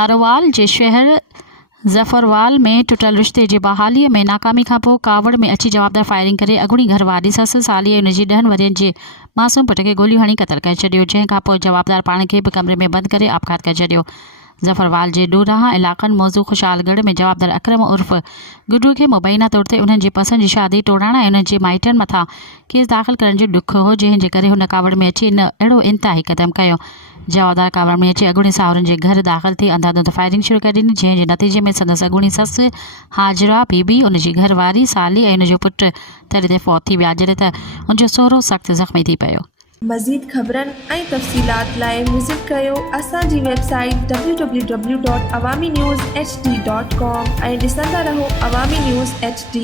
नारोवाल जे शहर ज़फ़रवाल में टुटल रिश्ते जी बहालीअ में नाकामी खां पोइ कावड़ में अची जवाबदार फायरिंग करे अॻूणी घरवारी ससु साली ऐं हुनजी 10 वरियनि जे मासूम पुट खे गोलियूं हणी क़तल करे छॾियो, जंहिंखां पोइ जवाबदार पाण खे बि कमरे में बंदि करे आपघात करे छॾियो। ज़फ़रवाल जे ॾोराहा इलाक़नि मौज़ू खुशहालगढ़ में जवाबदार अकरम उर्फ़ गुड्डू खे मुबैना तौर ते उन्हनि जी पसंदि जी शादी टोड़ाइण ऐं उन्हनि जे माइटनि मथां केस दाख़िल करण जो ॾुख हो, जंहिंजे करे हुन कावड़ में अची अहिड़ो इंतिहाई क़दम कयो। जवाबदार कावड़ में अची अॻूणे साहुरनि जे घर दाख़िल थी अंधाधुंध फायरिंग शुरू करे ॾिनी, जंहिंजे नतीजे में संदसि अॻूणी ससु हाजरा बीबी, उनजी घरवारी साली ऐं उनजो पुटु तॾहिं ते फौत थी विया, जॾहिं त उनजो सहुरो सख़्तु ज़ख़्मी थी पियो। मज़ीद ख़बरनि ऐं तफ़सीलात लाइ विज़िट कयो असांजी वेबसाइट www.awamiNewsHD.com ऐं ॾिसंदा रहो अवामी न्यूज़ HD।